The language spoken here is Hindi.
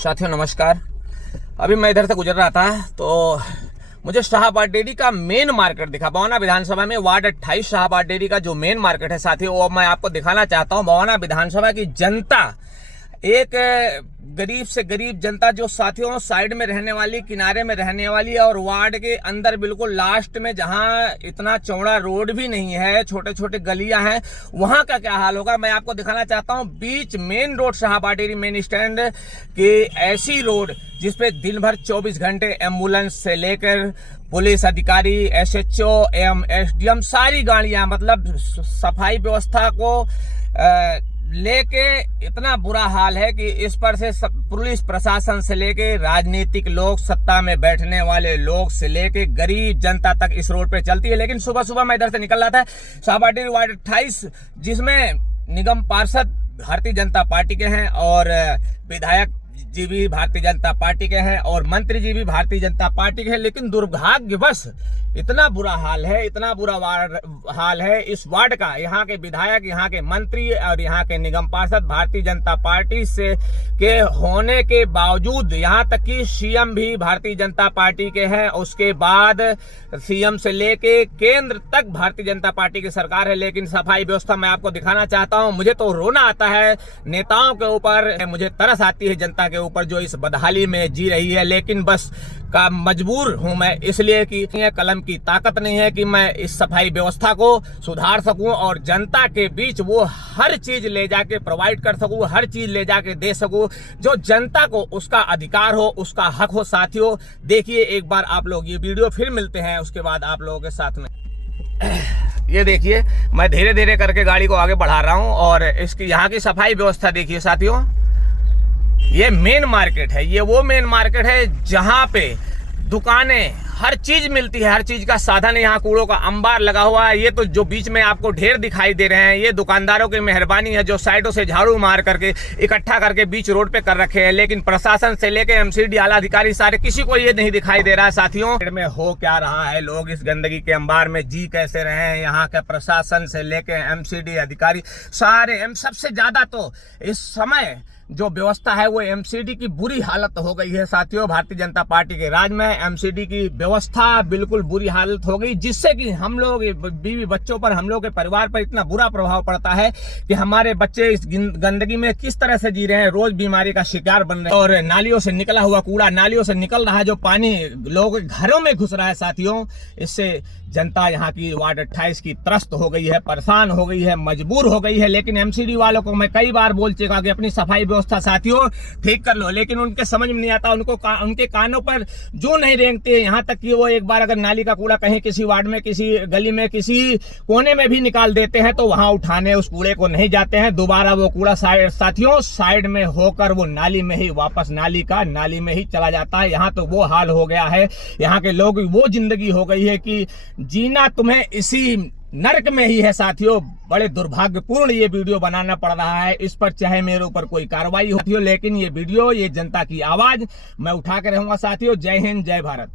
साथियों नमस्कार। अभी मैं इधर से गुजर रहा था तो मुझे शाहबाद डेयरी का मेन मार्केट दिखा। बवाना विधानसभा में वार्ड 28 शाहबाद डेयरी का जो मेन मार्केट है साथियों, वो मैं आपको दिखाना चाहता हूँ। बवाना विधानसभा की जनता, एक गरीब से गरीब जनता जो साथियों साइड में रहने वाली, किनारे में रहने वाली, और वार्ड के अंदर बिल्कुल लास्ट में जहां इतना चौड़ा रोड भी नहीं है, छोटे छोटे गलियां हैं, वहां का क्या हाल होगा मैं आपको दिखाना चाहता हूं। बीच main road Shahbad Dairy main stand की ऐसी रोड जिसपे दिन भर 24 घंटे एम्बुलेंस से लेकर पुलिस अधिकारी, SHO एवं SDM सारी गाड़ियां, मतलब सफाई व्यवस्था को लेके इतना बुरा हाल है कि इस पर से पुलिस प्रशासन से लेके राजनीतिक लोग, सत्ता में बैठने वाले लोग से लेके गरीब जनता तक इस रोड पे चलती है। लेकिन सुबह सुबह मैं इधर से निकल रहा था, शाहबाद डेयरी वार्ड 28 जिसमें निगम पार्षद भारतीय जनता पार्टी के हैं और विधायक जी भी भारतीय जनता पार्टी के हैं और मंत्री जी भी भारतीय जनता पार्टी के हैं, लेकिन दुर्भाग्यवश इतना बुरा हाल है, इतना बुरा हाल है इस वार्ड का। यहाँ के विधायक, यहाँ के मंत्री और यहाँ के निगम पार्षद भारतीय जनता पार्टी से के होने के बावजूद, यहाँ तक कि सीएम भी भारतीय जनता पार्टी के हैं, उसके बाद सीएम से लेके केंद्र तक भारतीय जनता पार्टी की सरकार है, लेकिन सफाई व्यवस्था मैं आपको दिखाना चाहता हूँ। मुझे तो रोना आता है नेताओं के ऊपर, मुझे तरस आती है जनता के ऊपर जो इस बदहाली में जी रही है, लेकिन बस का मजबूर हूं मैं, इसलिए कि कलम की ताकत नहीं है कि मैं इस सफाई व्यवस्था को सुधार सकूं और जनता के बीच वो हर चीज ले जाके प्रोवाइड कर सकूं, हर चीज ले जाके दे सकूं जो जनता को उसका अधिकार हो, उसका हक हो। साथियों देखिए एक बार आप लोग ये वीडियो, फिर मिलते हैं उसके बाद आप लोगों के साथ में। ये देखिए मैं धीरे धीरे करके गाड़ी को आगे बढ़ा रहा हूं और इसकी यहाँ की सफाई व्यवस्था देखिए साथियों। ये मेन मार्केट है, ये वो मेन मार्केट है जहां पे दुकानें, हर चीज मिलती है, हर चीज का साधन है। यहाँ कूड़ों का अंबार लगा हुआ है। ये तो जो बीच में आपको ढेर दिखाई दे रहे हैं, ये दुकानदारों की मेहरबानी है जो साइडों से झाड़ू मार करके इकट्ठा करके बीच रोड पे कर रखे हैं, लेकिन प्रशासन से लेके MCD आला अधिकारी सारे, किसी को ये नहीं दिखाई दे रहा है। साथियों में हो क्या रहा है, लोग इस गंदगी के अंबार में जी कैसे रहे हैं, यहाँ के प्रशासन से लेके MCD अधिकारी सारे, सबसे ज्यादा तो इस समय जो व्यवस्था है वो MCD की बुरी हालत हो गई है साथियों। भारतीय जनता पार्टी के राज में MCD की व्यवस्था बिल्कुल बुरी हालत हो गई, जिससे कि हम लोग बीवी बच्चों पर, हम लोग के परिवार पर इतना बुरा प्रभाव पड़ता है कि हमारे बच्चे इस गंदगी में किस तरह से जी रहे हैं, रोज बीमारी का शिकार बन रहे हैं। और नालियों से निकला हुआ कूड़ा, नालियों से निकल रहा है जो पानी लोगों के घरों में घुस रहा है साथियों। इससे जनता यहाँ की वार्ड 28 की त्रस्त हो गई है, परेशान हो गई है, मजबूर हो गई है। लेकिन MCD वालों को मैं कई बार बोल चुका कि अपनी सफाई व्यवस्था साथियों ठीक कर लो, लेकिन उनके समझ में नहीं आता, उनके कानों पर जो नहीं रेंगते। यहाँ तक कि वो एक बार अगर नाली का कूड़ा कहीं किसी वार्ड में, किसी गली में, किसी कोने में भी निकाल देते हैं तो वहां उठाने उस कूड़े को नहीं जाते हैं। दोबारा वो कूड़ा साथियों साइड में होकर वो नाली में ही वापस, नाली में ही चला जाता है। यहाँ तो वो हाल हो गया है, यहाँ के लोग वो जिंदगी हो गई है कि जीना तुम्हें इसी नरक में ही है साथियों। बड़े दुर्भाग्यपूर्ण ये वीडियो बनाना पड़ रहा है। इस पर चाहे मेरे ऊपर कोई कार्रवाई होती हो, लेकिन ये वीडियो, ये जनता की आवाज मैं उठा के रहूंगा साथियों। जय हिंद, जय भारत।